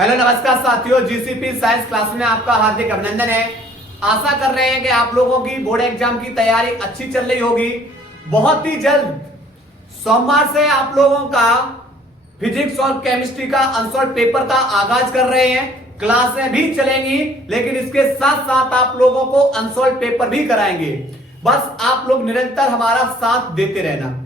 Hello नमस्कार साथियों, GCP science class में आपका हार्दिक अभिनंदन है। आशा कर रहे हैं कि आप लोगों की बोर्ड एग्जाम की तैयारी अच्छी चल रही होगी। बहुत ही जल्द सोमवार से आप लोगों का फिजिक्स और केमिस्ट्री का अनसॉल्व पेपर का आगाज कर रहे हैं। क्लासें भी चलेंगी, लेकिन इसके साथ साथ आप लोगों को अनसॉल्व पेपर भी कराएंगे। बस आप लोग निरंतर हमारा साथ देते रहना।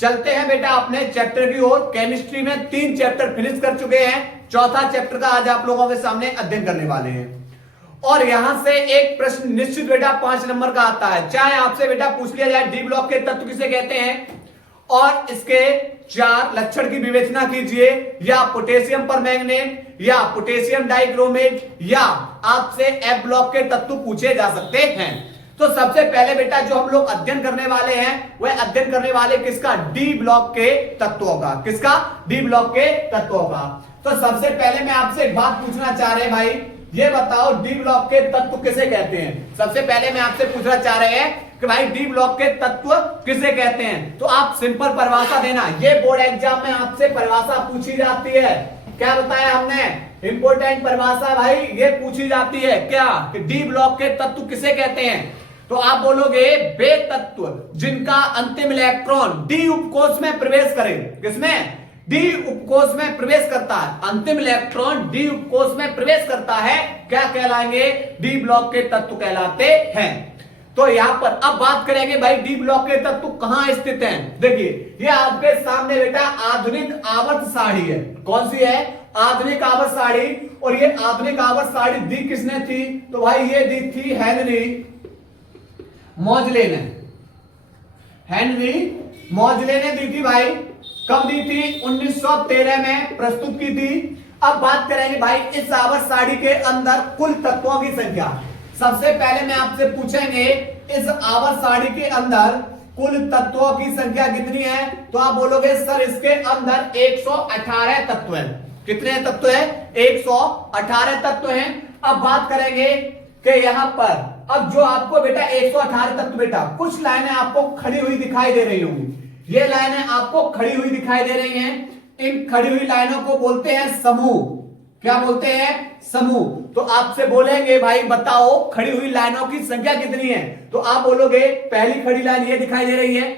चलते हैं बेटा अपने चैप्टर की ओर। केमिस्ट्री में 3 चैप्टर फिनिश कर चुके हैं। चौथा चैप्टर का आज आप लोगों के सामने अध्ययन करने वाले हैं। और यहां से एक प्रश्न निश्चित बेटा 5 नंबर का आता है। चाहे आपसे बेटा पूछ लिया जाए डी ब्लॉक के तत्व किसे कहते हैं और इसके 4 लक्षण की विवेचना कीजिए, या पोटेशियम परमैंगनेट, या पोटेशियम डाइक्रोमेट, या आपसे एफ ब्लॉक के तत्व पूछे जा सकते हैं। तो सबसे पहले बेटा जो हम लोग अध्ययन करने वाले हैं वह अध्ययन करने वाले किसका? डी ब्लॉक के तत्वों का। किसका? डी ब्लॉक के तत्वों का। तो सबसे पहले मैं आपसे एक बात पूछना चाह रहे हैं भाई, ये बताओ डी ब्लॉक के तत्व किसे कहते हैं। सबसे पहले मैं आपसे पूछना चाह रहे हैं कि भाई डी ब्लॉक के तत्व किसे कहते हैं। तो आप सिंपल परिभाषा देना। ये बोर्ड एग्जाम में आपसे परिभाषा पूछी जाती है। क्या बताया हमने? इंपोर्टेंट परिभाषा भाई ये पूछी जाती है। क्या कि डी ब्लॉक के तत्व किसे कहते हैं? तो आप बोलोगे वे तत्व जिनका अंतिम इलेक्ट्रॉन डी उपकोष में प्रवेश करे। किसमें? डी उपकोष में प्रवेश करता है। अंतिम इलेक्ट्रॉन डी उपकोष में प्रवेश करता है, क्या कहलाएंगे? डी ब्लॉक के तत्व कहलाते हैं। तो यहां पर अब बात करेंगे भाई डी ब्लॉक के तत्व कहां स्थित हैं। देखिए ये आपके सामने बेटा आधुनिक आवर्त सारणी है। कौन सी है? आधुनिक आवर्त सारणी। और ये आधुनिक आवर्त सारणी दी किसने थी? तो भाई ये दी थी हेनरी मॉजले ने। हेनरी मॉजले ने दी थी भाई। कब दी थी? 1913 में प्रस्तुत की थी। अब बात करेंगे भाई इस आवर्त सारणी के अंदर कुल तत्वों की संख्या। सबसे पहले मैं आपसे पूछेंगे इस आवर्त सारणी के अंदर कुल तत्वों की संख्या कितनी है। तो आप बोलोगे सर इसके अंदर 118 तत्व हैं। कितने तत्व हैं? 118 तत्व हैं। अब बात करेंगे कि यहां पर अब जो आपको बेटा 118 तत्व बेटा कुछ लाइनें आपको खड़ी हुई दिखाई दे रही होंगी। ये लाइनें आपको खड़ी हुई दिखाई दे रही हैं। इन खड़ी हुई लाइनों को बोलते हैं समूह। क्या बोलते हैं? समूह। तो आपसे बोलेंगे भाई बताओ खड़ी हुई लाइनों की संख्या कितनी है। तो आप बोलोगे पहली खड़ी लाइन ये दिखाई दे रही है,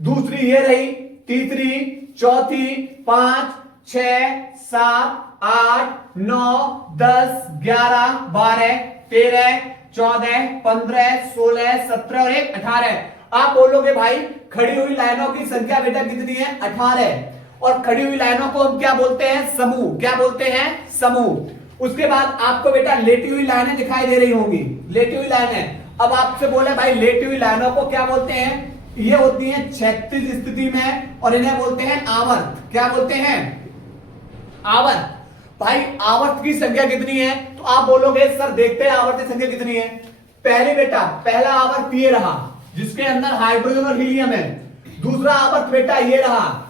दूसरी ये रही, तीसरी, चौथी, 5, 6, 7, 8, 9, 10, 11, 12, 13, 14, 15, 16, 17 और 18। आप बोलोगे भाई खड़ी हुई लाइनों की संख्या बेटा कितनी है? 18। और खड़ी हुई लाइनों को हम क्या बोलते हैं? समूह। क्या बोलते हैं? समूह। उसके बाद आपको बेटा लेटी हुई लाइनें दिखाई दे रही होंगी। लेटी हुई लाइनें। अब आपसे बोले भाई लेटी हुई लाइनों को क्या बोलते हैं? ये होती हैं क्षैतिज स्थिति में और इन्हें बोलते हैं आवर्त। क्या बोलते हैं? आवर्त। भाई आवर्त की संख्या कितनी है? तो आप बोलोगे सर देखते हैं आवर्त की संख्या कितनी है। पहले बेटा पहला आवर्त ये रहा जिसके अंदर हाइड्रोजन और हीलियम है। दूसरा आवर्त बेटा ये रहा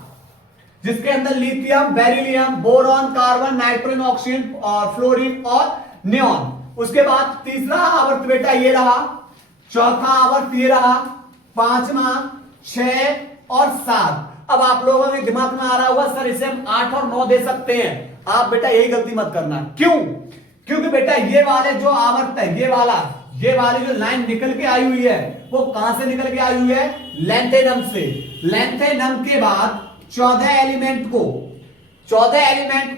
जिसके अंदर lithium, beryllium, boron, carbon, nitrogen, oxygen और फ्लोरीन और नियॉन। उसके बाद तीसरा आवर्त बेटा ये रहा, चौथा आवर्त ये रहा, 5वां, 6 और 7। अब आप लोगों के दिमाग में आ रहा होगा सर इसे हम 8 और 9 दे सकते हैं। आप बेटा यही गलती मत करना। क्यों? क्योंकि बेटा ये वाले जो आवर्त है ये वाली जो लाइन निकल के आई हुई है वो कहां से निकल के आई हुई है? लेंथेनम से। लेंथेनम के बाद 14 एलिमेंट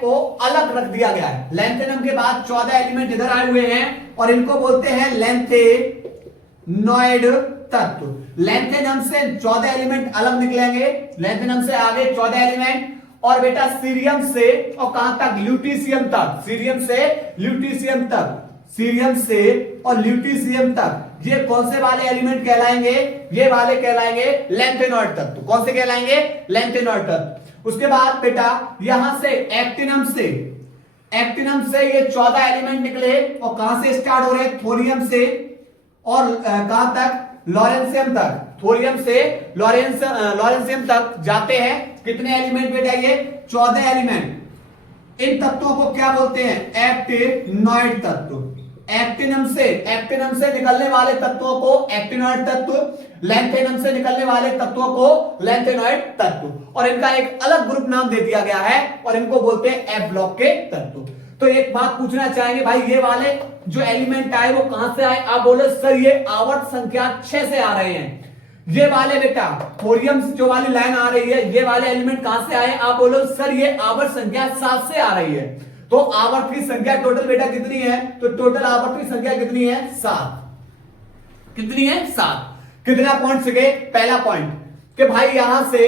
को अलग रख दिया गया है। लेंथेनम के बाद 14 एलिमेंट इधर आए हुए हैं और इनको बोलते हैं लेंथेनॉइड तत्व। लेंथेनम से 14 एलिमेंट अलग निकलेंगे। लेंथेनम से आगे 14 एलिमेंट और बेटा सीरियम से और कहां तक? ल्यूटीशियम तक। सीरियम से ल्यूटीशियम तक। सीरियम से और ल्यूटीशियम तक ये कौन से वाले एलिमेंट कहलाएंगे? ये वाले कहलाएंगे लेंथेनॉइड तत्व। कौन से कहलाएंगे? लेंथेनॉइड तत्व। उसके बाद बेटा यहां से एक्टिनम से ये 14 एलिमेंट निकले और कहां से स्टार्ट हो रहे? थोरियम से और कहां तक? लॉरेंशियम तक। थोरियम से लॉरेंशियम तक जाते हैं। कितने एलिमेंट बेटा? ये 14 एलिमेंट। इन तत्वों को क्या बोलते हैं? एक्टिनॉइड तत्व। एक्टिनम से निकलने वाले तत्वों को एक्टिनॉइड तत्व, लेंथेनम से निकलने वाले तत्वों को लेंथेनॉइड तत्व। और इनका एक अलग ग्रुप नाम दे दिया गया है और इनको बोलते हैं एफ ब्लॉक के तत्व। तो एक बात पूछना चाहेंगे भाई, ये वाले जो एलिमेंट आए वो कहां से आए? आप बोलो सर ये आवर्त संख्या 6 से आ रहे हैं। ये वाले बेटा थोरियम जो वाली लाइन आ रही है, ये वाले एलिमेंट कहां से आए? आप बोलो सर ये आवर्त संख्या 7 से आ रही है। तो आवर्त की संख्या टोटल बेटा कितनी है? तो टोटल आवर्त की संख्या कितनी है? 7। कितनी है? 7। कितना पॉइंट से गए? पहला पॉइंट कि भाई यहां से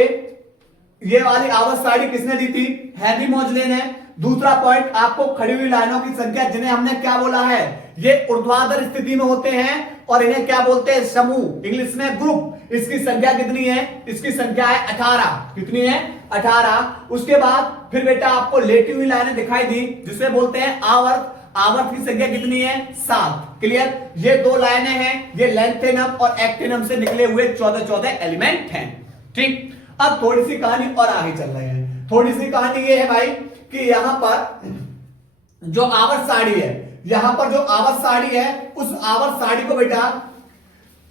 ये वाली आवर्त सारणी किसने दी थी? हैरी मोजले ने। दूसरा पॉइंट, आपको खड़ी हुई लाइनों की संख्या, जिन्हें हमने क्या बोला है, ये ऊर्ध्वाधर स्थिति में होते हैं और इन्हें क्या बोलते हैं? समूह, इंग्लिश में ग्रुप। इसकी संख्या कितनी है? इसकी संख्या है 18। कितनी है? 18। उसके बाद फिर बेटा आपको लेटी हुई लाइनें दिखाई दी जिसे बोलते हैं आवर्त। आवर्त की संख्या कितनी है? 7। क्लियर? ये दो लाइनें हैं, ये लेंथेनम और एक्टिनम से निकले हुए 14 एलिमेंट हैं। ठीक, अब थोड़ी सी कहानी और आगे चल रहे हैं। थोड़ी सी कहानी ये है भाई कि यहां पर जो आवर्त सारणी है, यहां पर जो आवर्त सारणी है, उस आवर्त सारणी को बेटा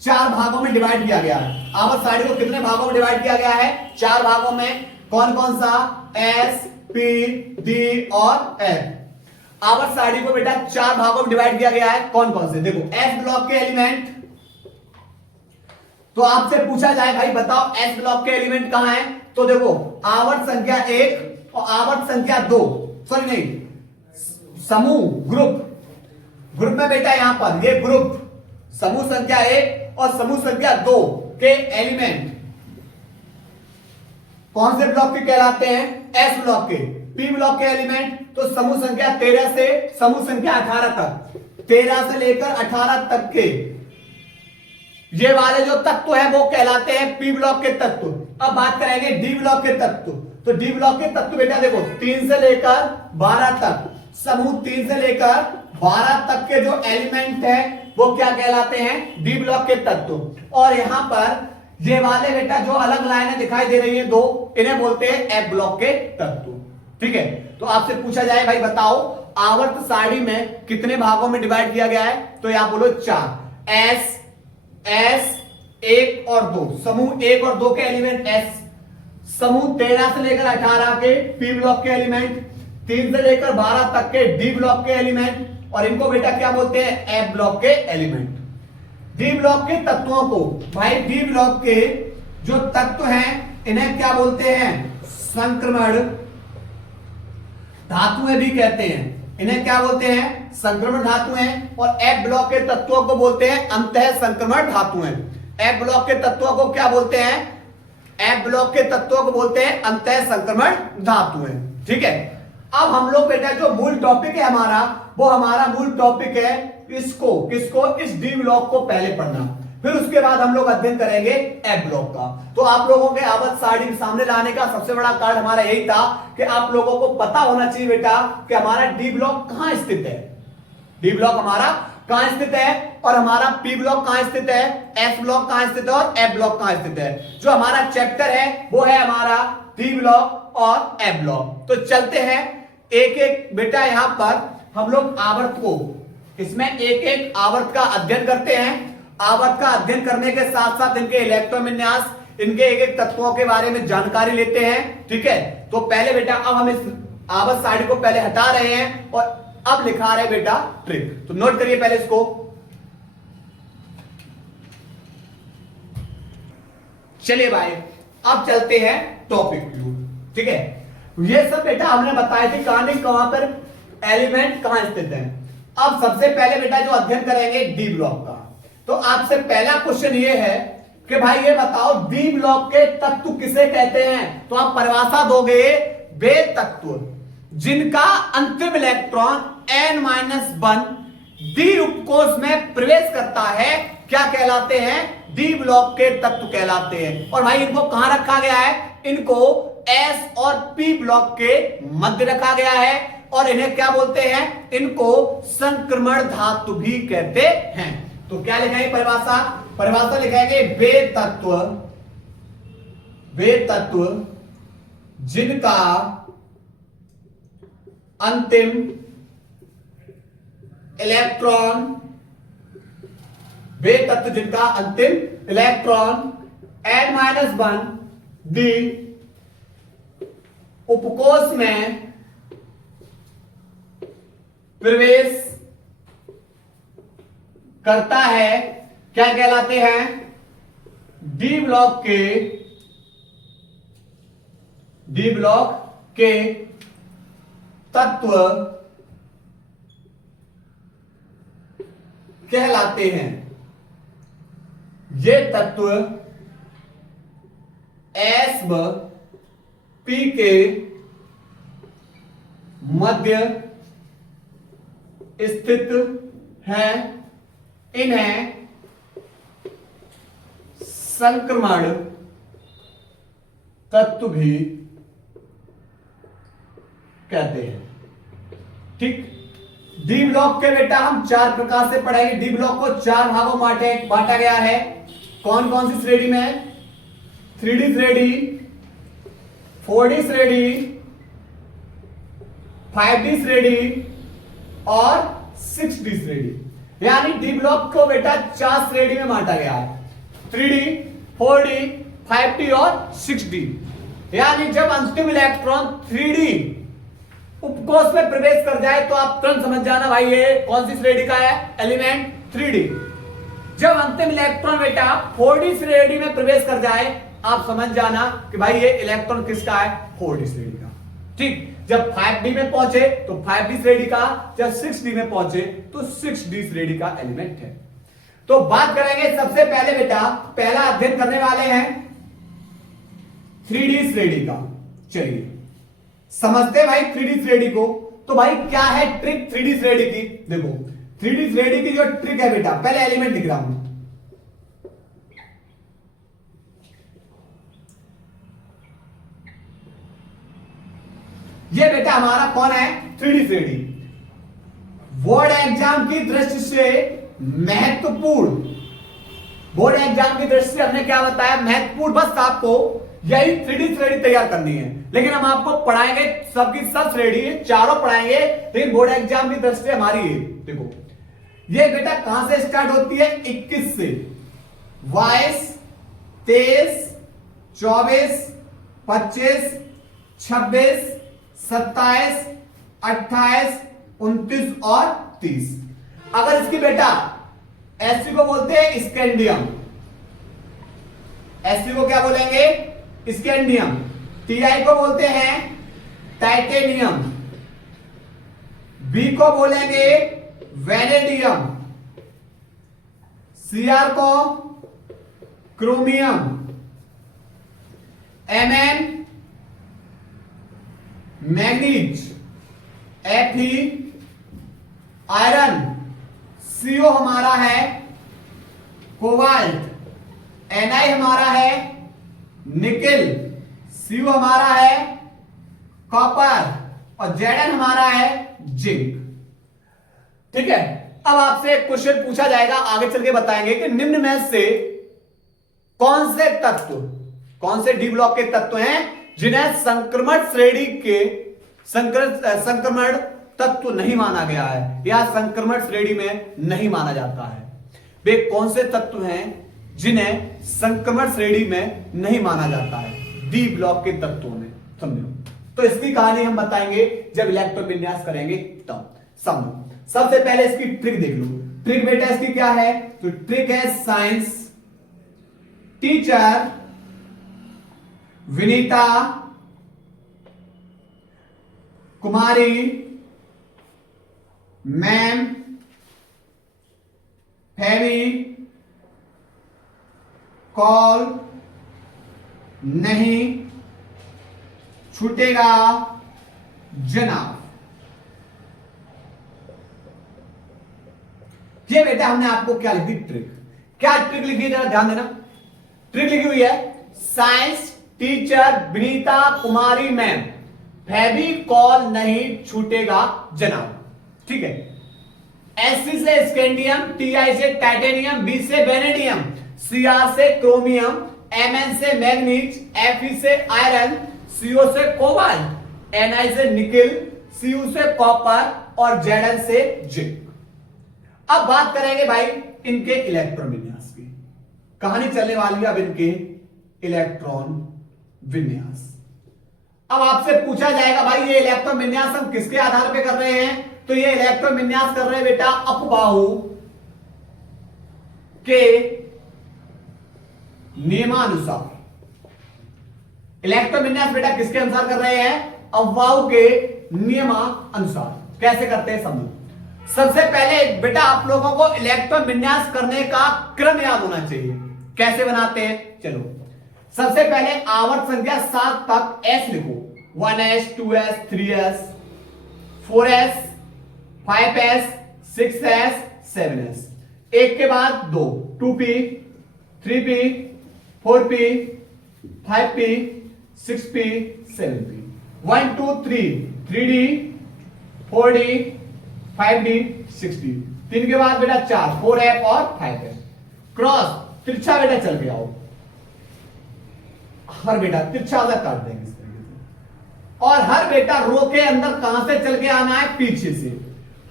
4 भागों में डिवाइड किया गया है। आवर्त सारणी को कितने भागों में डिवाइड किया गया है? 4 भागों में। कौन कौन सा? एस, पी, डी और एफ। आवर्त सारणी को बेटा 4 भागों में डिवाइड किया गया है। कौन कौन से? देखो, एस ब्लॉक के एलिमेंट, तो आपसे पूछा जाए भाई बताओ एस ब्लॉक के एलिमेंट कहां है? तो देखो, आवर्त संख्या 1 और आवर्त संख्या 2, सॉरी नहीं, समूह ग्रुप में बेटा यहां पर ये ग्रुप, समूह संख्या 1 और समूह संख्या 2 के एलिमेंट कौन से ब्लॉक के कहलाते हैं? एस ब्लॉक के। पी ब्लॉक के एलिमेंट तो समूह संख्या 13 से समूह संख्या 18 तक, 13 से लेकर 18 तक के ये वाले जो तत्व है वो कहलाते हैं पी ब्लॉक के तत्व। अब बात करेंगे डी ब्लॉक के तत्व। तो डी ब्लॉक के तत्व बेटा देखो 3 से लेकर 12 तक, समूह 3 से लेकर 12 तक के जो एलिमेंट है वो क्या कहलाते हैं? डी ब्लॉक के तत्व। और यहां पर ये वाले बेटा जो अलग लाइनें दिखाई दे रही है दो, इन्हें बोलते हैं एफ ब्लॉक के तत्व। ठीक है, तो आपसे पूछा जाए भाई बताओ आवर्त सारणी में कितने भागों में डिवाइड किया गया है? तो यहां बोलो 4। एस 1 और 2, समूह 1 और 2 के एलिमेंट एस, समूह 13 से लेकर 18 के पी ब्लॉक के एलिमेंट, 3 से लेकर 12 तक के डी ब्लॉक के एलिमेंट, और इनको बेटा क्या बोलते हैं? एफ ब्लॉक के एलिमेंट। डी ब्लॉक के तत्वों को भाई, डी ब्लॉक के जो तत्व हैं इन्हें क्या बोलते हैं? संक्रमण धातुएं भी कहते हैं। इन्हें क्या बोलते हैं? संक्रमण धातुएं। और एफ ब्लॉक के तत्वों को बोलते हैं अंतः संक्रमण धातुएं। एफ ब्लॉक के तत्वों को क्या बोलते हैं? एफ ब्लॉक के तत्वों को बोलते हैं अंतः संक्रमण धातुएं। ठीक है, अब हम लोग बेटा जो मूल टॉपिक है हमारा, वो हमारा मूल टॉपिक है इसको, किसको? इस डी ब्लॉक को पहले पढ़ना, फिर उसके बाद हम लोग अध्ययन करेंगे एफ ब्लॉक का। तो आप लोगों के आवर्त सारणी सामने लाने का सबसे बड़ा कारण हमारा यही था कि आप लोगों को पता होना चाहिए बेटा कि हमारा डी ब्लॉक कहां स्थित है, डी ब्लॉक हमारा कहां स्थित है, और हमारा पी ब्लॉक कहां स्थित है, एस ब्लॉक कहां स्थित है और एफ ब्लॉक कहां स्थित है। जो हमारा चैप्टर है वो है हमारा डी ब्लॉक और एफ ब्लॉक। तो चलते हैं एक एक बेटा, यहां पर हम लोग आवर्त को, इसमें एक एक आवर्त का अध्ययन करते हैं। आवर्त का अध्ययन करने के साथ साथ इनके इलेक्ट्रॉन विन्यास, इनके एक एक तत्वों के बारे में जानकारी लेते हैं। ठीक है, तो पहले बेटा अब हम इस आवर्त सारणी को पहले हटा रहे हैं और अब लिखा रहे बेटा ट्रिक। तो नोट करिए पहले इसको। चलिए भाई अब चलते हैं टॉपिक व्यू। ठीक है, ये सब बेटा हमने बताया थी कहां पर एलिमेंट कहां स्थित है। अब सबसे पहले बेटा जो अध्ययन करेंगे डी ब्लॉक का। तो आपसे पहला क्वेश्चन ये है कि भाई ये बताओ डी ब्लॉक के तत्व किसे कहते हैं? तो आप परिभाषा दोगे, वे तत्व जिनका अंतिम इलेक्ट्रॉन n-1 डी उपकोष में प्रवेश करता है क्या कहलाते हैं? डी ब्लॉक के तत्व कहलाते हैं। और भाई इनको कहां रखा गया है? इनको एस और पी ब्लॉक के मध्य रखा गया है और इन्हें क्या बोलते हैं? इनको संक्रमण धातु भी कहते हैं। तो क्या लिखाएंगे परिभाषा? परिभाषा लिखाएंगे वे तत्व जिनका अंतिम इलेक्ट्रॉन, वे तत्व जिनका अंतिम इलेक्ट्रॉन n-1 डी उपकोष में प्रवेश करता है क्या कहलाते हैं? डी ब्लॉक के तत्व कहलाते हैं। ये तत्व एस व पी के मध्य स्थित हैं। इन्हें संक्रमण तत्व भी कहते हैं। ठीक, डी ब्लॉक के बेटा हम 4 प्रकार से पढ़ेंगे। डी ब्लॉक को 4 भागों में बांटा गया है। कौन कौन सी श्रेणी में? 3D श्रेणी, 4D श्रेणी, 5D श्रेणी और 6D श्रेणी। यानी डी ब्लॉक को बेटा 4 श्रेणी में बांटा गया है, 3D, 4D, 5D और 6D। यानी जब अंतिम इलेक्ट्रॉन 3D उपकोष में प्रवेश कर जाए तो आप तुरंत समझ जाना भाई ये कौन सी श्रेणी का है? Element 3D। जब अंतिम इलेक्ट्रॉन बेटा 4D श्रेणी में प्रवेश कर जाए आप समझ जाना कि भाई ये इलेक्ट्रॉन किसका है? 4D श्रेणी का। ठीक, जब 5D में पहुंचे तो 5D श्रेणी का, जब 6D में पहुंचे तो 6D श्रेणी का एलिमेंट है। तो बात करेंगे सबसे पहले बेटा, पहला अध्ययन करने वाले हैं 3D श्रेणी का। चलिए समझते भाई 3D श्रेणी को। तो भाई क्या है ट्रिक 3D श्रेणी की? देखो 3D श्रेणी की जो ट्रिक है बेटा, पहले एलिमेंट लिख रहा हूं। ये बेटा हमारा कौन है? 3D श्रेणी। बोर्ड एग्जाम की दृष्टि से महत्वपूर्ण, बोर्ड एग्जाम की दृष्टि से हमने क्या बताया? महत्वपूर्ण, बस आपको यही 3D श्रेणी तैयार करनी है। लेकिन हम आपको पढ़ाएंगे सबकी सब श्रेणी, चारों पढ़ाएंगे, लेकिन बोर्ड एग्जाम की दृष्टि से हमारी ये देखो, ये बेटा कहां से स्टार्ट होती है? 21 से 22, 23, 24, 25, 26, 27, 28, 29 और 30। अगर इसकी बेटा एससी को बोलते हैं स्कैंडियम, एससी को क्या बोलेंगे? स्कैंडियम। टीआई को बोलते हैं टाइटेनियम, बी को बोलेंगे वेनेडियम, सीआर को chromium, MN manganese, FE iron, CO हमारा है कोबाल्ट, एनआई हमारा है निकेल, सीयू हमारा है कॉपर और जेडन हमारा है जिंक। ठीक है, अब आपसे एक क्वेश्चन पूछा जाएगा, आगे चल के बताएंगे कि निम्न में से कौन से तत्व, कौन से डी ब्लॉक के तत्व हैं जिन्हें संक्रमण श्रेणी के संक्रमण तत्व नहीं माना गया है या संक्रमण श्रेणी में नहीं माना जाता है? वे कौन से तत्व हैं जिन्हें संक्रमण श्रेणी में नहीं माना जाता है डी ब्लॉक के तत्वों में? समझो, तो इसकी कहानी हम बताएंगे जब इलेक्ट्रॉन विन्यास करेंगे तब। समझो, सबसे पहले इसकी ट्रिक देख लो। ट्रिक बेटा इसकी क्या है? तो ट्रिक है साइंस टीचर विनीता कुमारी मैम फेवी कॉल नहीं छूटेगा जनाब। ये बेटा हमने आपको क्या लिखी? ट्रिक। क्या ट्रिक लिखी है? जरा ध्यान देना। ट्रिक लिखी हुई है साइंस टीचर विनीता कुमारी मैम फेवी कॉल नहीं छूटेगा जनाब। ठीक है, एससी से स्कैंडियम, टीआई से टाइटेनियम, बी से वेनेडियम, सीआर से क्रोमियम, एमएन से मैग्नीज, एफई से आयरन, सीओ से कोबाल्ट, एनआई से निकेल, सीयू से कॉपर और जेडन से जिंक। अब बात करेंगे भाई इनके इलेक्ट्रॉन विन्यास की। कहानी चलने वाली है अब इनके इलेक्ट्रॉन विन्यास। अब आपसे पूछा जाएगा भाई ये इलेक्ट्रॉन विन्यास हम किसके आधार पे कर रहे हैं? तो ये इलेक्ट्रॉन विन्यास कर रहे हैं बेटा अपबाहु के नियमानुसार। इलेक्ट्रॉन विन्यास बेटा किसके अनुसार कर रहे हैं? अपबाहु के नियमानुसार। कैसे करते हैं समझो। सबसे पहले बेटा आप लोगों को इलेक्ट्रॉन विन्यास करने का क्रम याद होना चाहिए। कैसे बनाते हैं चलो। सबसे पहले आवर्त संख्या 7 तक एस लिखो। 1s 2s 3s 4s 5s 6s 7s। एक के बाद 2 2p 3p 4p 5p 6p 7p 1 2 3 3d 4d 5d 6d। 3 के बाद बेटा 4 4f और 5f। क्रॉस तिरछा बेटा चल के आओ। हर बेटा तिरछा अलग काट देंगे इस तरीके से। और हर बेटा रो के अंदर कहां से चल के आना है? पीछे से।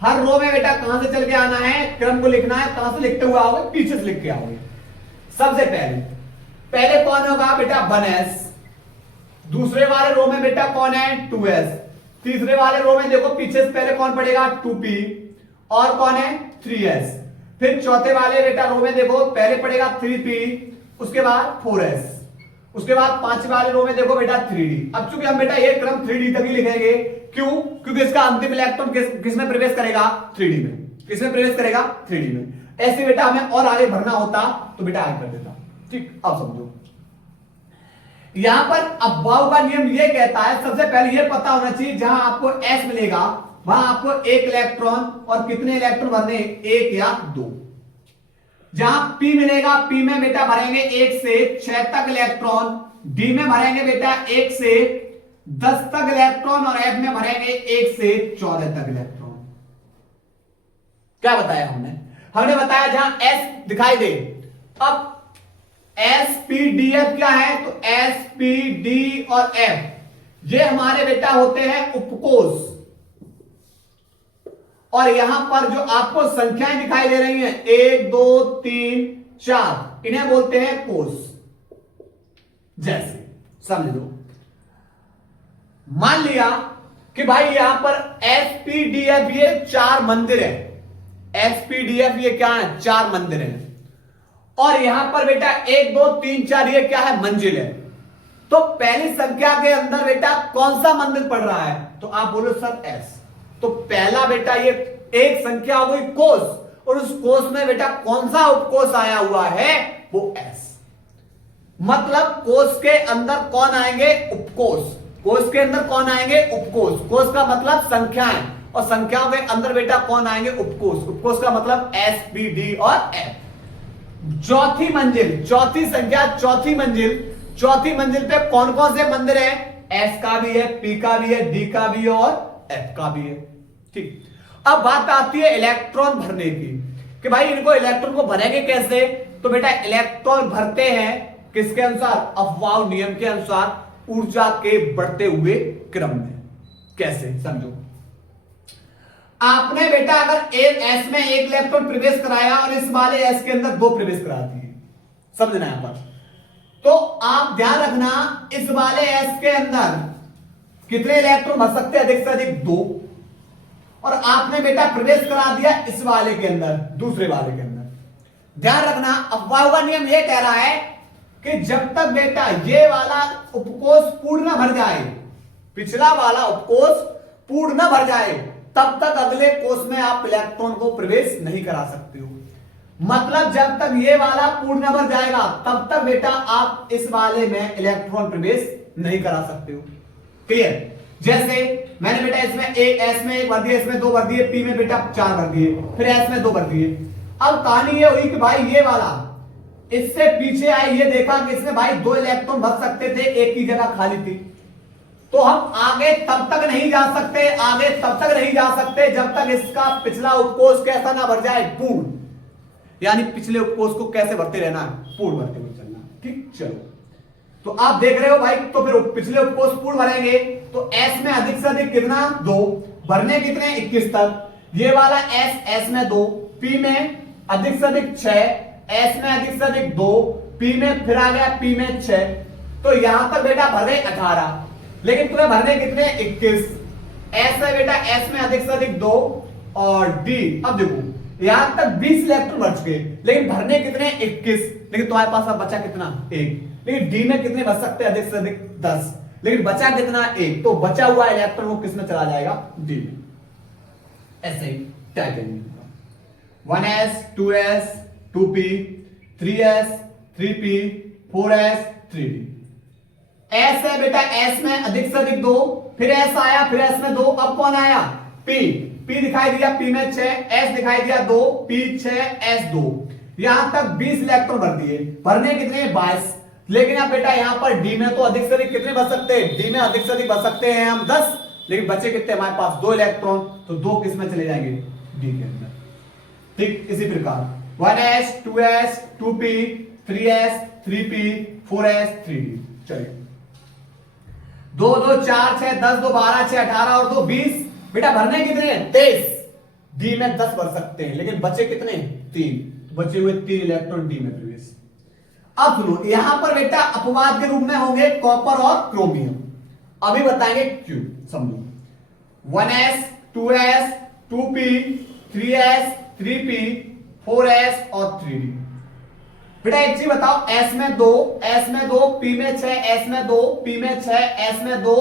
हर रो में बेटा कहां से चल के आना है? क्रम को लिखना है। कहां से लिखते हुए आओगे? पीछे से लिख के आओगे। सबसे पहले कौन होगा बेटा? 1s। दूसरे वाले रो में बेटा कौन है? 2s। तीसरे वाले रो में देखो पीछे से पहले कौन पड़ेगा? 2p। और कौन है? 3s। फिर चौथे वाले बेटा रो में देखो पहले पड़ेगा 3p, उसके बाद 4s, उसके बाद पांचवे वाले रो में देखो बेटा 3d। अब चूंकि हम बेटा ये क्रम 3d तक ही लिखेंगे। क्यों? क्योंकि इसका अंतिम इलेक्ट्रॉन किसमें प्रवेश करेगा? 3d में। किसमें प्रवेश करेगा? 3d में। ऐसे बेटा हमें और आगे भरना होता तो बेटा आगे कर देता। ठीक, अब समझो। यहां पर अपबाहु का नियम ये कहता है, सबसे पहले ये पता होना चाहिए जहां आपको s मिलेगा वहां आपको एक इलेक्ट्रॉन और कितने इलेक्ट्रॉन भरने? 1 या 2। जहां p मिलेगा p में बेटा भरेंगे 1 से 6 तक इलेक्ट्रॉन, d में भरेंगे बेटा 1 से 10 तक इलेक्ट्रॉन और f में भरेंगे 1 से 14 तक इलेक्ट्रॉन। क्या बताया हमने? हमने बताया जहां s दिखाई दे। अब sp/df क्या है? तो sp/d और f ये हमारे बेटा होते हैं उपकोष। और यहां पर जो आपको संख्याएं दिखाई दे रही हैं 1 2 3 4 इन्हें बोलते हैं कोष। जैसे समझ लो, मान लिया कि भाई यहां पर sp/df ये 4 मंदिर है। sp/df ये क्या है? 4 मंदिर है। और यहां पर बेटा 1 2 3 4 ये क्या है? मंजिल है। तो पहली संख्या के अंदर बेटा कौन सा मंदिर पड़ रहा है? तो आप बोलो सर s। तो पहला बेटा ये एक संख्या हो गई कोष, और उस कोष में बेटा कौन सा उपकोष आया हुआ है? वो s। मतलब कोष के अंदर कौन आएंगे? उपकोष। कोष के अंदर कौन आएंगे? उपकोष। कोष का मतलब संख्याएं, और संख्याओं के अंदर बेटा कौन आएंगे? उपकोष। उपकोष का मतलब s p d और f। चौथी मंजिल, चौथी संख्या, चौथी मंजिल, चौथी मंजिल पे कौन कौन से मंदिर है? s का भी है, p का भी है, d का भी है और f का भी है। ठीक, अब बात आती है इलेक्ट्रॉन भरने की कि भाई इनको इलेक्ट्रॉन को भरेंगे कैसे? तो बेटा इलेक्ट्रॉन भरते हैं किसके अनुसार? अपबाहु नियम के अनुसार, ऊर्जा के बढ़ते हुए क्रम में। कैसे समझो। आपने बेटा अगर एस में एक इलेक्ट्रॉन प्रवेश कराया और इस वाले एस के अंदर 2 प्रवेश करा दिए, समझना यहां पर, तो आप ध्यान रखना इस वाले एस के अंदर कितने इलेक्ट्रॉन भर सकते हैं? अधिक से अधिक 2। और आपने बेटा प्रवेश करा दिया इस वाले के अंदर, दूसरे वाले के अंदर। ध्यान रखना अपबाहु का नियम यह कह रहा है कि जब तक बेटा ये वाला उपकोष पूर्ण न भर जाए, पिछला वाला उपकोष पूर्ण न भर जाए, तब तक अगले कोष में आप इलेक्ट्रॉन को प्रवेश नहीं करा सकते हो। मतलब जब तक ये वाला पूर्ण न भर जाएगा तब तक बेटा आप इस वाले में इलेक्ट्रॉन प्रवेश नहीं करा सकते हो। क्लियर? जैसे मैंने बेटा इसमें एस में 1 भर दिए, इसमें 2 भर दिए, पी में बेटा 4 भर दिए, फिर एस में 2 भर दिए। अब कहानी ये हुई कि भाई ये वाला इससे पीछे आए, ये देखा कि इसमें भाई 2 इलेक्ट्रॉन भर सकते थे, एक की जगह खाली थी। तो हम आगे तब तक नहीं जा सकते, आगे तब तक नहीं जा सकते जब तक इसका पिछला उपकोष कैसा ना भर जाए? पूर्ण। यानी पिछले उपकोष को कैसे भरते रहना है? पूर्ण भरते हुए चलना। ठीक, चलो तो आप देख रहे हो भाई, तो फिर पिछले उपकोष पूर्ण भरेंगे तो S में अधिक से अधिक कितना? 2। भरने कितने? 21 तक। ये वाला S में 2, P में अधिक से अधिक 6, S में अधिक से अधिक 2, P में फिर आ गया P में 6। तो यहां तक बेटा भर गए 18, लेकिन तुम्हें भरने कितने? 21। S है बेटा S में अधिक से अधिक 2, और डी। अब देखो यहां तक 20 इलेक्ट्रॉन भर चुके, लेकिन भरने कितने 21, लेकिन तुम्हारे पास अब बचा कितना 1। लेकिन डी में कितने भर सकते हैं अधिक से अधिक 10, लेकिन बचा कितना 1, तो बचा हुआ इलेक्ट्रॉन वो किसमें चला जाएगा डी में। ऐसे ही titanium 1s 2s 2p 3s 3p 4s 3d। S है बेटा, एस में अधिक से अधिक 2, फिर एस आया, फिर एस में 2, अब कौन आया पी। पी दिखाई दिया, पी में 6, एस दिखाई दिया 2, पी 6 एस 2। यहां तक 20 इलेक्ट्रॉन भर दिए, भरने कितने 22, लेकिन अब बेटा यहां पर डी में तो अधिक से अधिक कितने भर सकते हैं, डी में अधिक से अधिक भर सकते हैं हम 10, लेकिन बचे कितने हमारे पास 2 इलेक्ट्रॉन, तो 2 किस में चले जाएंगे डी के अंदर। ठीक इसी प्रकार 1s 2s 2p 3s 3p 4s 3d। चलिए 2 2 4 6 10 2 12 6 18 और 2 20, बेटा भरने कितने 23, डी में 10 भर सकते हैं, लेकिन बचे कितने 3, बचे हुए 3 इलेक्ट्रॉन डी में प्रवेश। अब सुनो यहां पर बेटा अपवाद के रूप में होंगे कॉपर और क्रोमियम, अभी बताएंगे क्यों, समझो 1s 2s 2p 3s 3p 4s और 3d। बेटा एक चीज बताओ, s में 2, s में 2, p में 6, s में 2, p में 6, s में 2,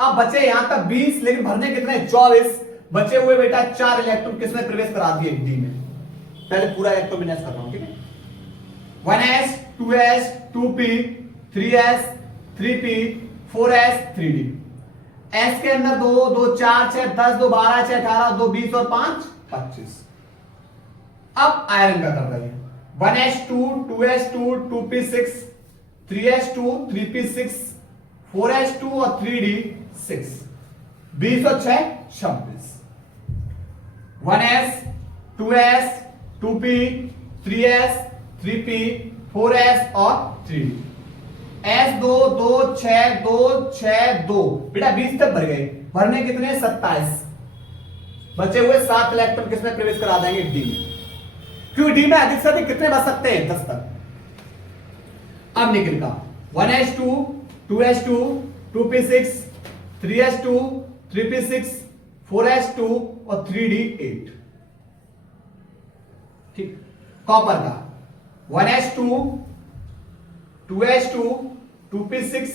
अब बचे यहां तक 20, लेकिन भरने कितने 24, बचे हुए बेटा 4 इलेक्ट्रॉन किसमें प्रवेश करा दिए डी में। पहले पूरा इलेक्ट्रॉन विन्यास कर रहा हूं, ठीक है 1s 2s 2p 3s 3p 4s 3d। s के अंदर 2 2 4 6 10 2 12 6 18 2 20 और 5 25। अब आयरन का कर रही है 1s2 2s2 2p6 3s2 3p6 4s2 और 3d 6, 20 और 6 26। 1s 2s 2p 3s 3p 4s और 3d। s 2 2 6 2 6 2, बेटा 20 तक भर गए, भरने कितने 27, बचे हुए 7 इलेक्ट्रॉन किसमें प्रवेश करा देंगे डी में, क्योंकि डी में अधिक से अधिक कितने बच सकते हैं 10 तक। अब निकल का 1s2 2s2 2p6 3s2 3p6 4s2 और 3d 8। ठीक कॉपर का 1s2 2s2 2p6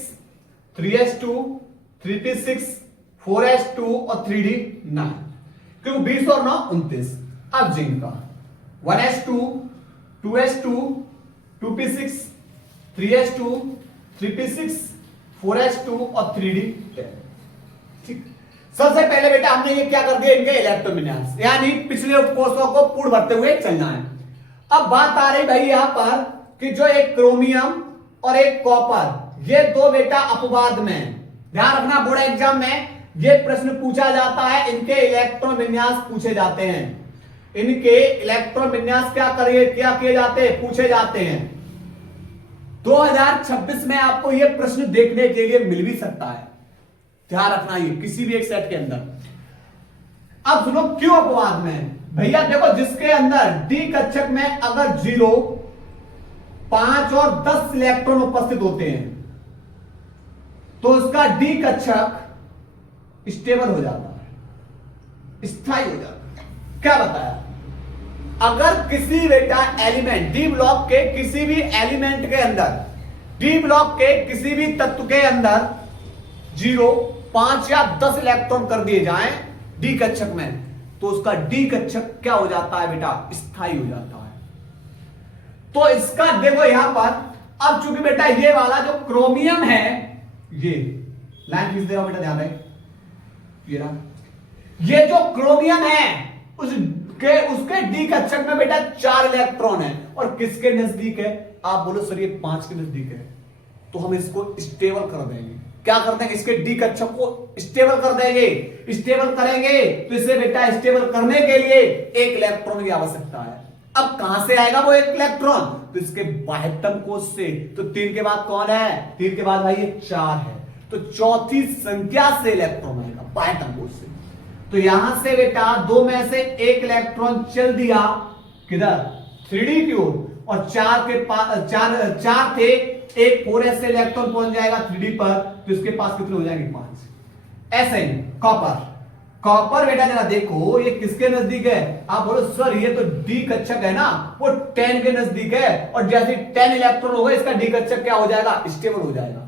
3s2 3p6 4s2 और 3d 9, क्योंकि 20 और 9 29। अब जिंक का 1s2 2s2 2p6 3s2 3p6 4s2 और 3d 10। ठीक सबसे पहले बेटा हमने ये क्या कर दिया, इनके इलेक्ट्रॉन विन्यास, यानी पिछले कोषों को पूर्ण भरते हुए चलना है। अब बात आ रही भाई यहां पर कि जो एक क्रोमियम और एक कॉपर, ये दो बेटा अपवाद में, ध्यान रखना बोर्ड एग्जाम में ये प्रश्न पूछा जाता है, इनके इलेक्ट्रॉन विन्यास पूछे जाते हैं, इनके इलेक्ट्रॉन विन्यास क्या किए जाते हैं, पूछे जाते हैं। 2026 में आपको यह प्रश्न देखने के लिए मिल भी सकता है, ध्यान रखना ये किसी भी एक सेट के अंदर। अब सुनो क्यों अपवाद में, भैया देखो जिसके अंदर डी कक्षक में अगर 0 5 और 10 इलेक्ट्रॉन उपस्थित होते हैं तो उसका डी कक्षक स्टेबल हो जाता है, स्थायी हो जाता है। क्या बताया, अगर किसी बेटा एलिमेंट डी ब्लॉक के किसी भी एलिमेंट के अंदर, डी ब्लॉक के किसी भी तत्व के अंदर 0 5 या 10 इलेक्ट्रॉन कर दिए जाएं डी कक्षक में, तो उसका डी कक्षक क्या हो जाता है बेटा, स्थायी हो जाता है। तो इसका देखो यहां पर, अब चूंकि बेटा ये वाला जो क्रोमियम है, ये लाइन खींच दे रहा हूं बेटा, ध्यान रहे, ये जो क्रोमियम है उसके डी कक्षक में बेटा 4 इलेक्ट्रॉन है, और किसके नजदीक है, आप बोलो सर ये 5 के नजदीक है, तो हम इसको स्टेबल कर देंगे। क्या कर देंगे, इसके डी कक्षक को स्टेबल कर देंगे। स्टेबल करेंगे तो इसे बेटा स्टेबल करने के लिए 1 इलेक्ट्रॉन की आवश्यकता है। अब कहां से आएगा वो 1 इलेक्ट्रॉन, तो इसके बाह्यतम कोश से। तो 3 के बाद कौन है, 3 के बाद भाई ये 4 है, तो चौथी संख्या से इलेक्ट्रॉन आएगा बाह्यतम कोश से। तो यहां से बेटा 2 में से 1 इलेक्ट्रॉन चल दिया किधर, 3D की ओर, और 4 के पास 4 थे, एक 4s से इलेक्ट्रॉन पहुंच जाएगा 3D पर, तो इसके पास कितने हो जाएंगे 5। ऐसे ही कॉपर बेटा जरा देखो ये किसके नजदीक है, आप बोलो सर ये तो डी कक्षक है ना, वो 10 के नजदीक है, और जैसे 10 इलेक्ट्रॉन होगा इसका डी कक्षक क्या हो जाएगा, स्टेबल हो जाएगा।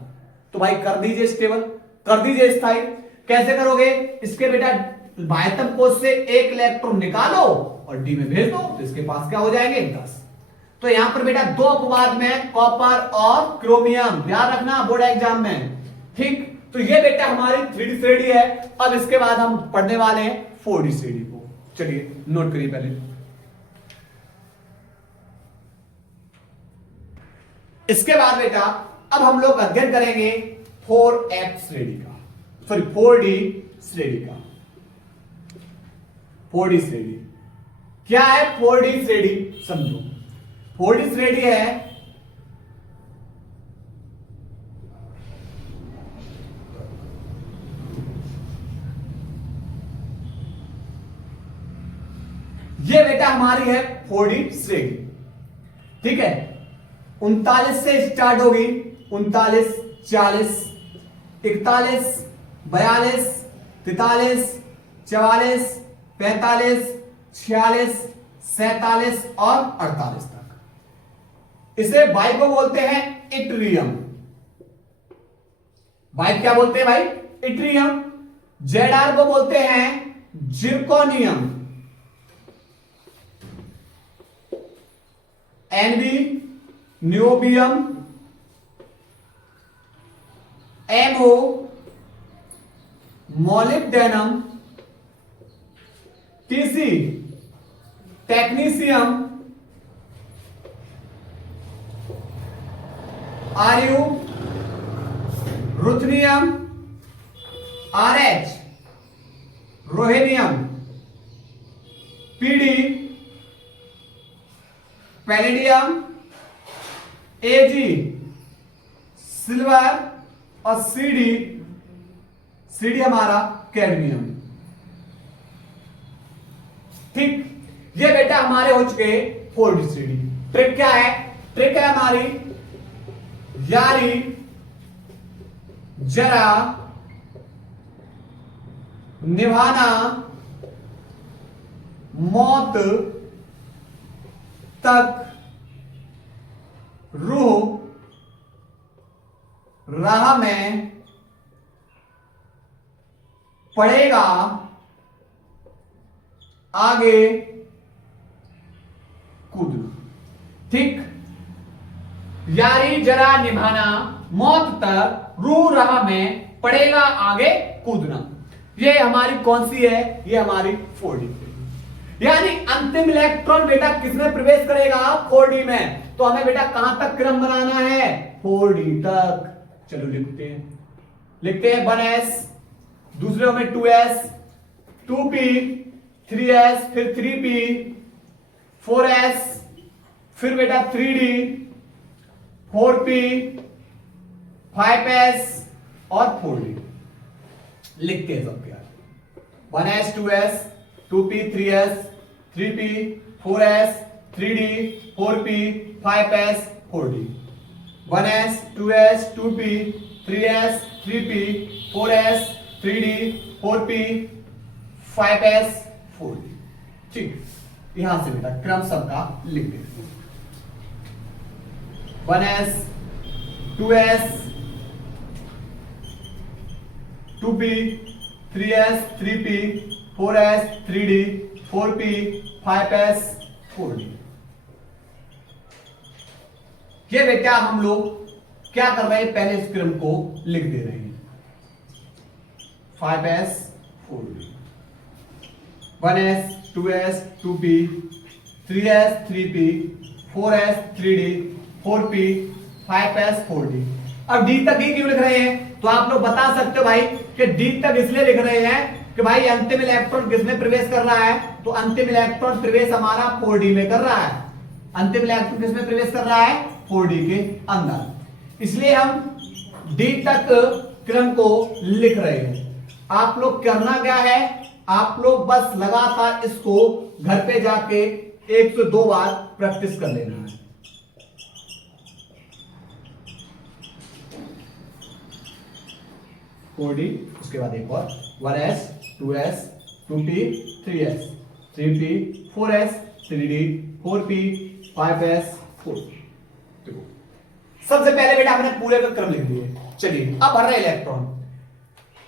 तो भाई कर दीजिए स्टेबल, कर दीजिए स्थायी। कैसे करोगे, इसके बेटा बाह्यतम कोश से एक इलेक्ट्रॉन निकालो और डी में भेज दो, तो इसके पास क्या हो जाएंगे 10। तो यहां पर बेटा दो अपवाद में कॉपर और क्रोमियम, ध्यान रखना बोर्ड एग्जाम में, ठीक। तो ये बेटा हमारी 3D श्रेणी है। अब इसके बाद हम पढ़ने वाले हैं 4D श्रेणी को, चलिए नोट करिए पहले। इसके बाद बेटा अब हम लोग अध्ययन करेंगे 4F श्रेणी का, सॉरी 4D श्रेणी का। 4D श्रेणी क्या है, 4D श्रेणी समझो। 4D श्रेणी है ये बेटा हमारी है 4D श्रेणी, ठीक है। 39 से स्टार्ट होगी, 39, 40, 41, 42, 43, 44, 45, 46, 47 और 48 तक। इसे बाई को बोलते हैं इट्रियम। बाई क्या बोलते हैं भाई, इट्रियम। जेड को बोलते हैं zirconium. NB niobium. MO molybdenum. TC technetium. RU ruthenium. RH rhodium. PD palladium. AG silver और सीडी हमारा कैडमियम, ठीक। ये बेटा हमारे हो चुके 4D श्रेणी। ट्रिक क्या है, ट्रिक है हमारी यारी जरा निभाना मौत तक रूह राह में पड़ेगा आगे कूदना, ठीक। यारी जरा निभाना मौत तक रूह राह में पड़ेगा आगे कूदना, ये हमारी कौन सी है, ये हमारी 4D। यानी अंतिम इलेक्ट्रॉन बेटा किसमें प्रवेश करेगा, 4D में। तो हमें बेटा कहां तक क्रम बनाना है, 4D तक। चलो लिखते हैं 1s, दूसरे में 2s, 2p, 3s, फिर 3p, 4s, फिर बेटा 3d, 4p, 5s और 4d। लिखते हैं सब यार, 1s, 2s, 2p, 3s, 3p, 4s, 3d, 4p, 5s, 4d। 1s, 2s, 2p, 3s, 3p, 4s, 3d, 4p, 5s, 4d, ठीक। यहां से बेटा क्रम सबका लिख देते हैं। 1s, 2s, 2p, 3s, 3p, 4s, 3d, 4p, 5s, 4d। ये बेटा हम लोग क्या कर रहे हैं, पहले इस क्रम को लिख दे रहे हैं। 5s, 4d, 1s, 2s, 2p, 3s, 3p, 4s, 3d, 4p, 5s, 4d। अब d तक ही क्यों लिख रहे हैं, तो आप लोग बता सकते हो भाई कि d तक इसलिए लिख रहे हैं कि भाई अंतिम इलेक्ट्रॉन किसमें प्रवेश कर रहा है, तो अंतिम इलेक्ट्रॉन प्रवेश हमारा 4D में कर रहा है। अंतिम इलेक्ट्रॉन किसमें प्रवेश कर रहा है, 4D के अंदर, इसलिए हम D तक क्रम को लिख रहे हैं। आप लोग करना क्या है, आप लोग बस लगातार इसको घर पे जाके 1 से 2 बार प्रैक्टिस कर लेना है। उसके बाद एक और 1s, 2s, 2p 3s 3p 4s 3d 4p 5s 4। देखो सबसे पहले बेटा हमने पूरे का क्रम लिख दिए। चलिए अब भर रहे इलेक्ट्रॉन।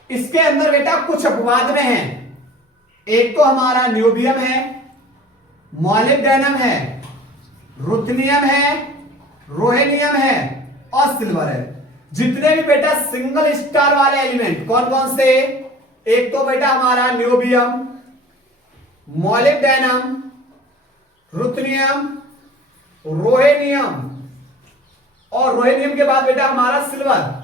इसके अंदर बेटा कुछ अपवाद में है। एक तो हमारा न्यूबियम है, मॉलिब्डेनम है, रुथनियम है, रोहेनियम है और सिल्वर है। जितने भी बेटा सिंगल स्टार वाले एलिमेंट कौन कौन से, एक तो बेटा हमारा न्यूबियम, मॉलिब्डेनम, रुथनियम, रोहेनियम और रोहेनियम के बाद बेटा हमारा सिल्वर।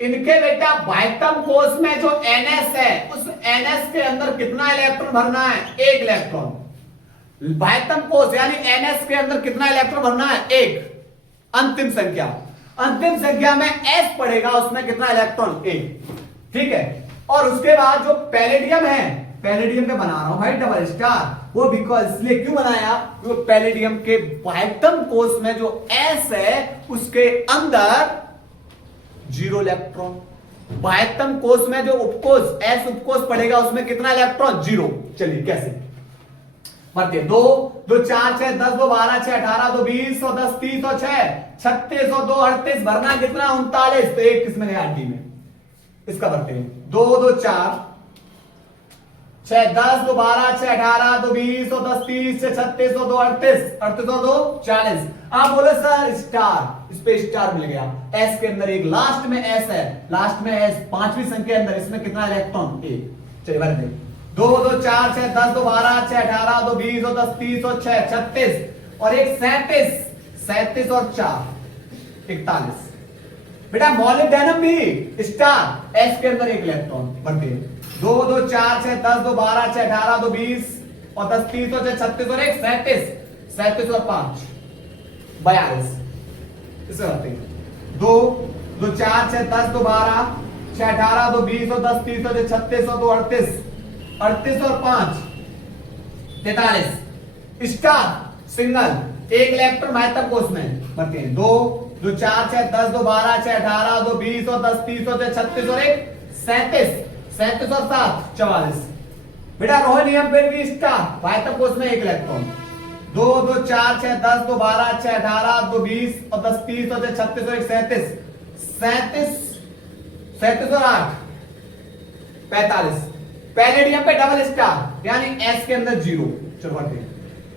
इनके बेटा बाह्यतम कोष में जो NS है उस NS के अंदर कितना इलेक्ट्रॉन भरना है, एक इलेक्ट्रॉन। बाह्यतम कोष यानी NS के अंदर कितना इलेक्ट्रॉन भरना है, एक। अंतिम संख्या, अंतिम संख्या में S पड़ेगा, उसमें कितना इलेक्ट्रॉन, एक। ठीक है। और उसके बाद जो पैलेडियम है, पैलेडियम पे बना रहा हूं भाई डबल स्टार, वो बिकॉज इसलिए क्यों बनाया, वो पैलेडियम के बाह्यतम कोष में जो S है उसके अंदर 0 इलेक्ट्रॉन। बाह्यतम कोष में जो उपकोष S उपकोष पड़ेगा उसमें कितना इलेक्ट्रॉन, 0। चलिए कैसे भरते, 2 2 4 6 10 2 12 6 18 2 20 और 10 30 और 6 36 और 2 38 भरना कितना, 39। तो एक किसमें गया, डी में। इसका भरते हैं 2 2 4 6 10 2 12 6 18 2 20 और 10 30 6 36 और 2 38 38 और 2 40। आप बोले सर स्टार, इस पे स्टार मिल गया। एस के अंदर एक, लास्ट में एस है, लास्ट में एस, पांचवी संख्या के अंदर, इसमें कितना इलेक्ट्रॉन, एक। चलिए भर दे, 2 2 4 6 10 2 12 6 18 2 20 और 10 30 और 6 36 और एक 37 37 और 4 41। बेटा मॉलिब्डेनम भी स्टार, एस के अंदर एक इलेक्ट्रॉन भरते हैं, 2 2 4 6 10 2 12 6 18 2 20 और 10 30 और 6 36 और एक 37 37 और 5 42। इसे भरते हैं 2 2 4 6 10 2 12 6 18 2 20 और 10 30 और 36 और 2 38 38 और 5 43। स्टार सिंगल, एक इलेक्ट्रॉन बाह्यतम कोष में भरते हैं, 2 2 4 6 10 2 12 6 18 2 20 और 10 30 और 36 और एक 37 37 और 7 44। बेटा रोहेनियम पे भी स्टार, बाह्यतम कोष में एक इलेक्ट्रॉन, 2 2 4 6 10 2 12 6 18 2 20 और 10 30 और 36 और एक 37 37 37 और 8 45। पैलेडियम पे डबल स्टार यानी एस के अंदर 0। चलो भरते हैं,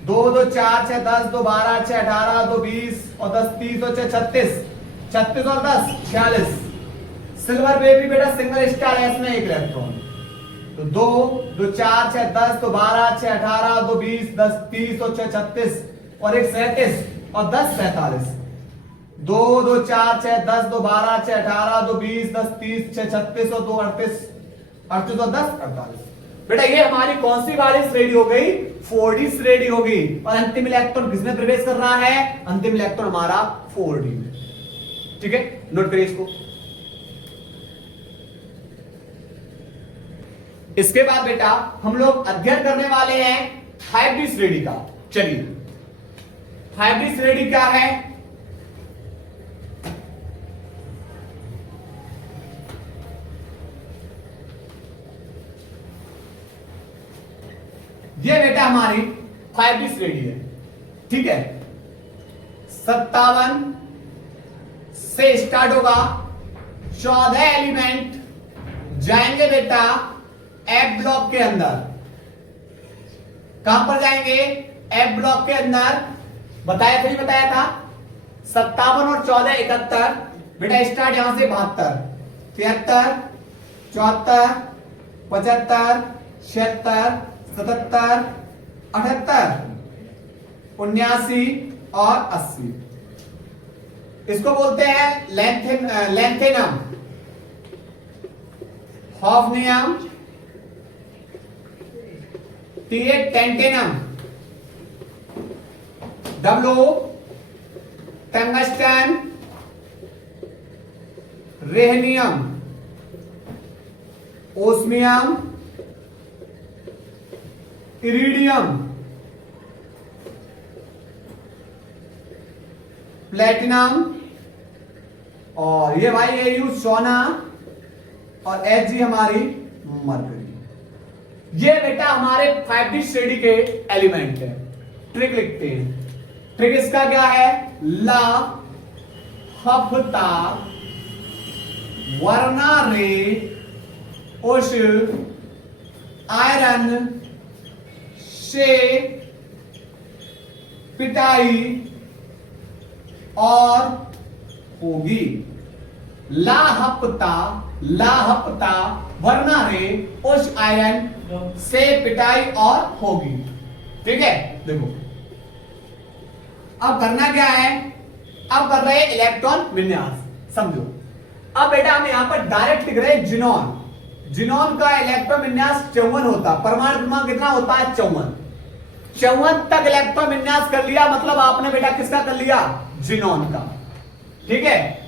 2 2 4 6 10 2 12 6 18 2 20 और 10 30 और 6 36 36 और 10 46। सिल्वर पे भी बेटा सिंगल स्टार, एस में एक इलेक्ट्रॉन, तो 2 2 4 6 10 2 12 6 18 2 20 10 30 और 6 36 और एक 37 और 10 47। 2 2 4 6 10 2 12 6 18 2 20 10 30 6 36 और 2 38 38 और 10 48। बेटा ये हमारी कौन सी वाली श्रेणी हो गई, 4D श्रेणी होगी। और अंतिम इलेक्ट्रॉन किसमें प्रवेश कर रहा है, अंतिम इलेक्ट्रॉन हमारा 4D में। ठीक है, नोट करिए इसको। इसके बाद बेटा हम लोग अध्ययन करने वाले हैं 5D श्रेणी का। चलिए 5D श्रेणी क्या है, ये बेटा हमारी 5D श्रेणी है। ठीक है, 57 से स्टार्ट होगा, 14 एलिमेंट जाएंगे बेटा एफ ब्लॉक के अंदर। कहां पर जाएंगे, एफ ब्लॉक के अंदर। बताया था, नहीं बताया था, 57 और 14 71। बेटा स्टार्ट यहां से 72 73 74 75 76 77 78 79 और 80। इसको बोलते हैं lanthanum, hafnium, tantalum, W, tungsten, rhenium, osmium, iridium, platinum और ये भाई AU सोना और Hg हमारी मरकरी। ये बेटा हमारे 5D श्रेणी के एलिमेंट है। ट्रिक लिखते हैं। ट्रिक इसका क्या है? ला हफ्ता वरना रे उस आयरन से पिटाई और होगी। लापता वरना रे उस आयरन से पिटाई और होगी। ठीक है, देखो अब करना क्या है? अब कर रहे हैं इलेक्ट्रॉन विन्यास। समझो, अब बेटा हम यहां पर डायरेक्ट लिख रहे हैं जिनॉन। जिनॉन का इलेक्ट्रॉन विन्यास 54 होता। परमाणु क्रमांक कितना होता है? 54। 54 तक इलेक्ट्रॉन विन्यास कर लिया, मतलब आपने बेटा किसका कर लिया? जिनॉन का। ठीक है,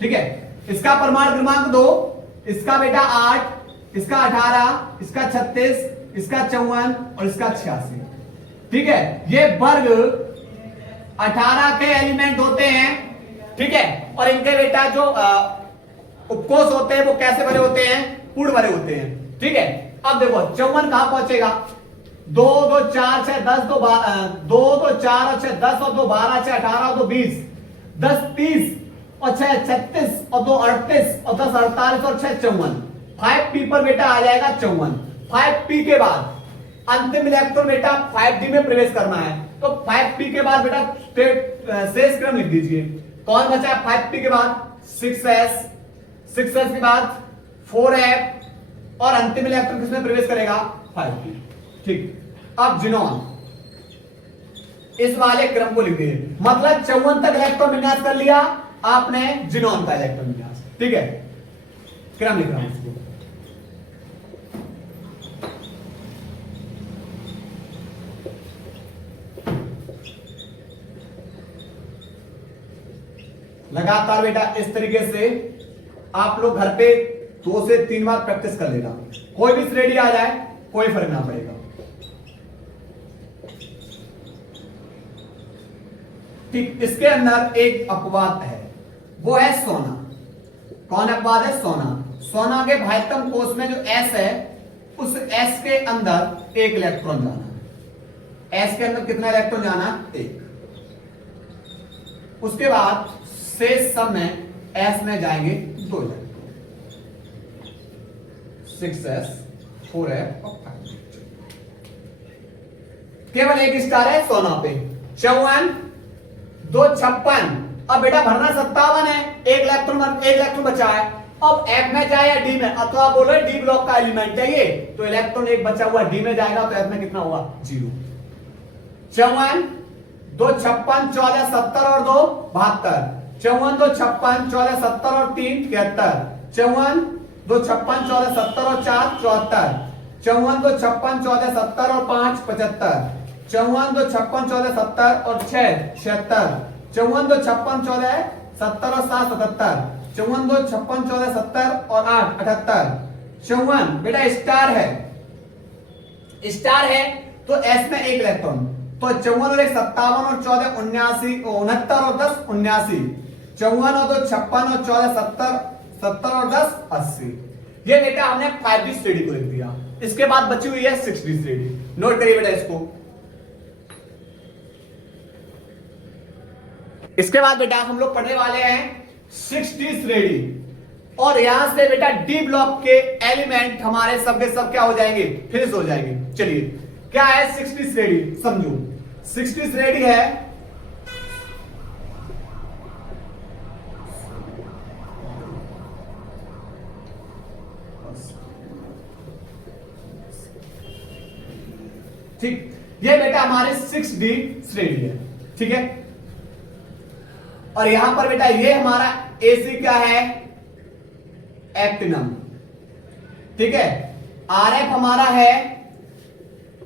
ठीक है। इसका परमाणु क्रमांक 2, इसका बेटा 8, इसका 18, इसका 36, इसका 54 और इसका 86। ठीक है, ये वर्ग 18 के एलिमेंट होते हैं। ठीक है, और इनके बेटा जो उपकोष होते हैं वो कैसे भरे होते हैं? पूर्ण भरे होते हैं। ठीक है, अब देखो 54 कहां पहुंचेगा? 2 2 4 6 10 2 2 2 4 और 6 10 और 2 12 6 18 और 2 20 10 30 और 6 36 और 2 38 और 10 48 और 6 54। 5p पर बेटा आ जाएगा 54। 5p के बाद अंतिम इलेक्ट्रॉन बेटा 5d में प्रवेश करना है, तो 5p के बाद बेटा शेष क्रम लिख दीजिए। कौन बचा है 5p के बाद? 6s, 6s के बाद 4f और अंतिम इलेक्ट्रॉन किसमें प्रवेश करेगा? 5p। ठीक, अब जिनॉन इस वाले क्रम को लिख दीजिए, मतलब 54 तक इलेक्ट्रॉन विन्यास कर लिया आपने जिनॉन का इलेक्ट्रॉन विन्यास। ठीक है, क्रम लिख रहा हूं इसको। लगातार बेटा इस तरीके से आप लोग घर पे 2 से 3 बार प्रैक्टिस कर लेना। कोई भी श्रेणी आ जाए कोई फर्क ना पड़ेगा। ठीक, इसके अंदर एक अपवाद है, वो है सोना। कौन अपवाद है? सोना। सोना के भाइतम कोष में जो S है, उस S के अंदर एक इलेक्ट्रॉन जाना है। S के अंदर कितना इलेक्ट्रॉन जाना है? 1। उसके बाद शेष सब में S में जाएंगे 2 इलेक्ट्रॉन, 6s 4f और 5। केवल एक स्टार है सोना पे। 54 2 56। अब बेटा भरना 57 है, एक इलेक्ट्रॉन बचा है। अब F में जाए या D में? अब तो आप बोलो D ब्लॉक का एलिमेंट है ये, तो इलेक्ट्रॉन एक बचा हुआ D में जाएगा, तो F में कितना हुआ? 0। 54 2 56 14 70 और 2 72। 54 2 56 14 70 और 3 73। 54 2 56 14 70 और 4 74। 54 2 56 14 70 और 5 75। 54 2 56 14 70 और 6 76। 54 2 56 14 70 और 7 77। 54 2 56 14 70 और 8 78। 54 बेटा स्टार है तो S में एक इलेक्ट्रॉन, तो 54 और 1 57 और 14 79 69 और 10 79। 54 और 2 56 और 14 70 70 और 10 80। ये बेटा हमने 5D श्रेणी को लिख दिया। इसके बाद बची हुई है 6D श्रेणी। नोट करिए बेटा इसको। इसके बाद बेटा हम लोग पढ़ने वाले हैं 6D श्रेणी, और यहां से बेटा D ब्लॉक के एलिमेंट हमारे सबके सब क्या हो जाएंगे? फिनिश हो जाएंगे। चलिए क्या है 6D श्रेणी, समझो। 6D श्रेणी है ठीक, ये बेटा हमारे 6D श्रेणी है। ठीक है, और यहां पर बेटा ये हमारा AC क्या है? एक्टिनम। ठीक है, RF हमारा है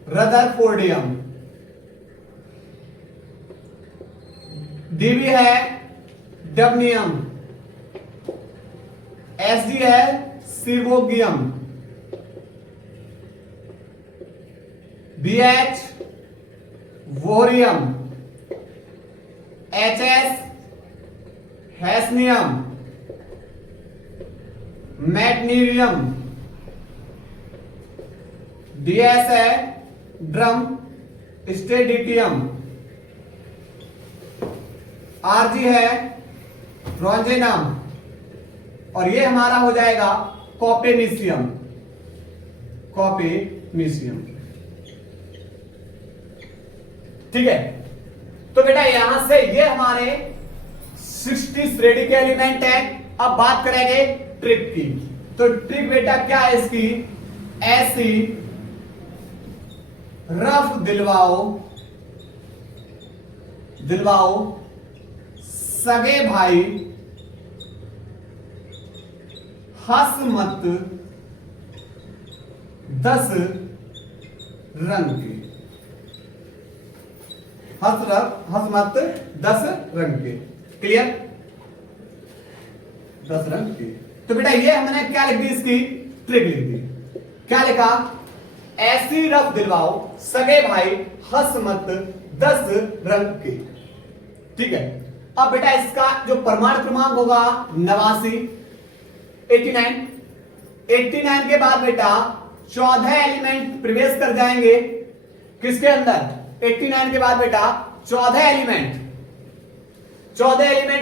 रदरफोर्डियम। DB है डबनियम। SD है सिर्बोगियम। BH वोरियम। HS हैस्नियम। मैग्नीशियम, DS है ड्रम स्टेडिटियम, RG है रोंजेनम, और ये हमारा हो जाएगा कॉपेनिशियम, कॉपेनिशियम। ठीक है, तो बेटा यहां से ये हमारे 60 श्रेणी के एलिमेंट है। अब बात करेंगे ट्रिक की। तो ट्रिक बेटा क्या है इसकी, ऐसी रफ दिलवाओ सगे भाई, हंस मत 10 रंग के, हंस मत 10 रंग के। क्लियर, 10 रंग के। तो बेटा ये हमने क्या लिख दी, इसकी ट्रिक लिख दी। क्या लिखा, ऐसी रफ दिलवाओ सगे भाई, हंस मत 10 रंग के। ठीक है, अब बेटा इसका जो परमाणु क्रमांक होगा 89, 89 के बाद बेटा 14 एलिमेंट प्रवेश कर जाएंगे किसके अंदर, 89 के बाद बेटा 14 एलिमेंट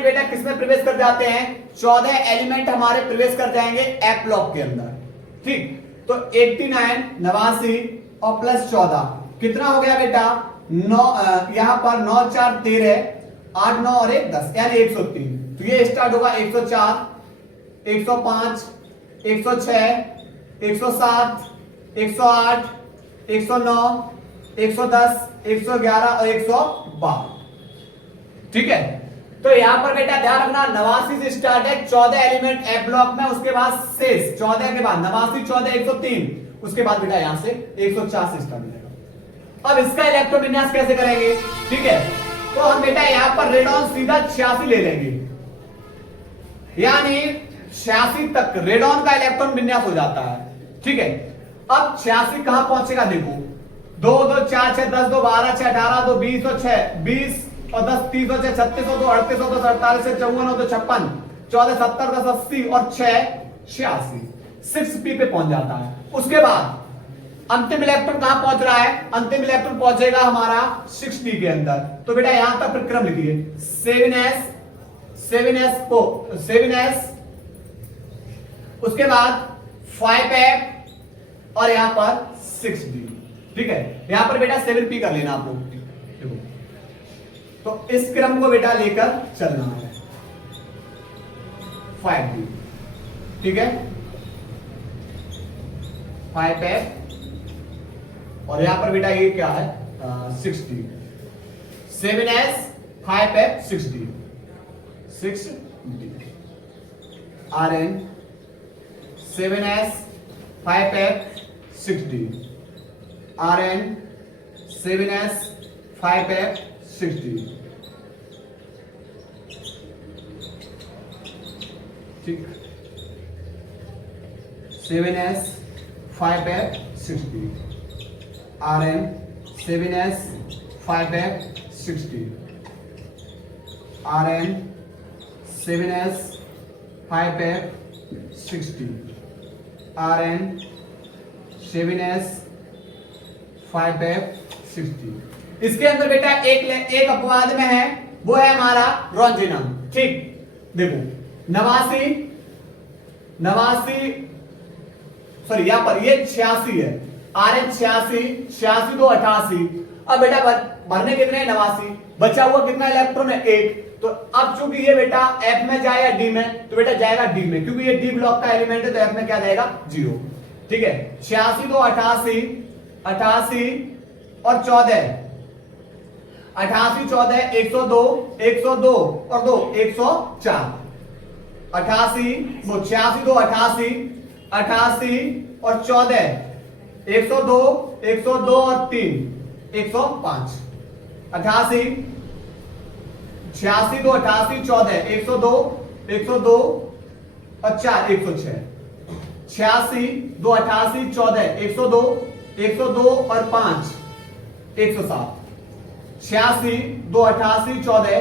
बेटा किसमें प्रवेश कर जाते हैं, 14 एलिमेंट हमारे प्रवेश कर जाएंगे एफ ब्लॉक के अंदर। ठीक, तो 89 89 और प्लस 14 कितना हो गया बेटा 9, यहां पर 9 4 13, 8 9 और 1 10, यानी 103। तो ये स्टार्ट होगा 104, 105, 106, 107, 108, 109, 110, 111 और 112। ठीक है, तो यहां पर बेटा ध्यान रखना 89 से स्टार्ट है, 14 एलिमेंट एफ ब्लॉक में, उसके बाद शेष 14 के बाद 89 14 103, उसके बाद बेटा यहां से 104 से स्टार्ट हो जाएगा। अब इसका इलेक्ट्रॉन विन्यास कैसे करेंगे, ठीक है, तो हम बेटा यहां पर रेडॉन सीधा 86 ले लेंगे, यानी 86 तक रेडॉन का इलेक्ट्रॉन विन्यास हो जाता है। ठीक है, अब 86 कहां पहुंचेगा, देखो 2 2 4 6 10 2 12 6 18 2 20 और 6 20 और 10 30 और 6 36 और 2 38 और 10 48 से 54 और 2 56 14 70 10 80 और 6 86, 6p पे पहुंच जाता है। उसके बाद अंतिम इलेक्ट्रॉन कहां पहुंच रहा है, अंतिम इलेक्ट्रॉन पहुंचेगा हमारा 6d के अंदर। तो बेटा यहां तक प्रक्रम लिखिए 7s, उसके बाद 5f और यहां पर 6d। ठीक है, यहां पर बेटा 7p कर लेना आप लोग। देखो, तो इस क्रम को बेटा लेकर चलना है 5d। ठीक है, 5f और यहां पर बेटा ये क्या है 6d, 7s 5f 6d, 6d Rn 7s 5f 6d, Rn 7s 5f 6d। ठीक, 7s 5f 6d, Rn 7s 5f 6d, Rn 7s 5f 6d, Rn 7s 5f 6d। इसके अंदर बेटा एक अपवाद में है, वो है हमारा रोंजेनम। ठीक, देखो 89 सॉरी यहां पर ये 86 है, Rn 86 2 88। अब बेटा भरने कितने 89, बचा हुआ कितना इलेक्ट्रॉन है 1। तो अब चूंकि ये बेटा F में जाएगा D में, तो बेटा जाएगा D में, क्योंकि ये D ब्लॉक का एलिमेंट है, तो F में क्या जाएगा 0। ठीक है, 86 2 88 और 14 88 14 102 और 2 104, 88 वो 86 2 88 और 14 102 और 3 105, 88 86 2 88 14 102 और 4 106, 86 2 88 14 102 और 5 107, 86 2 88 14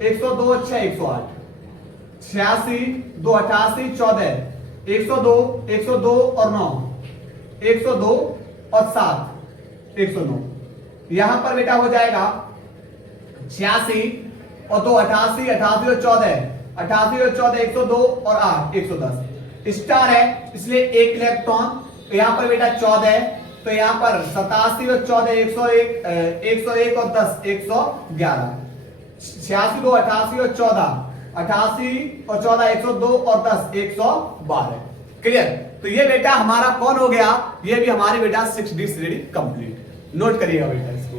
102 6 108, 86 2 88 14 102 102 और 9 102 और 7 109। यहां पर बेटा हो जाएगा 86 और 2 88 88 और 14 88 और 14 102 और 8 110। स्टार है इसलिए एक इलेक्ट्रॉन। यहां पर बेटा 14 है तो यहां पर 87 और 14 101 और 10 111। 86 2 88 और 14 88 और 14 102 और 10 112। क्लियर। तो ये बेटा हमारा कौन हो गया, ये भी हमारे बेटा 6D कंप्लीट। नोट करिएगा बेटा इसको।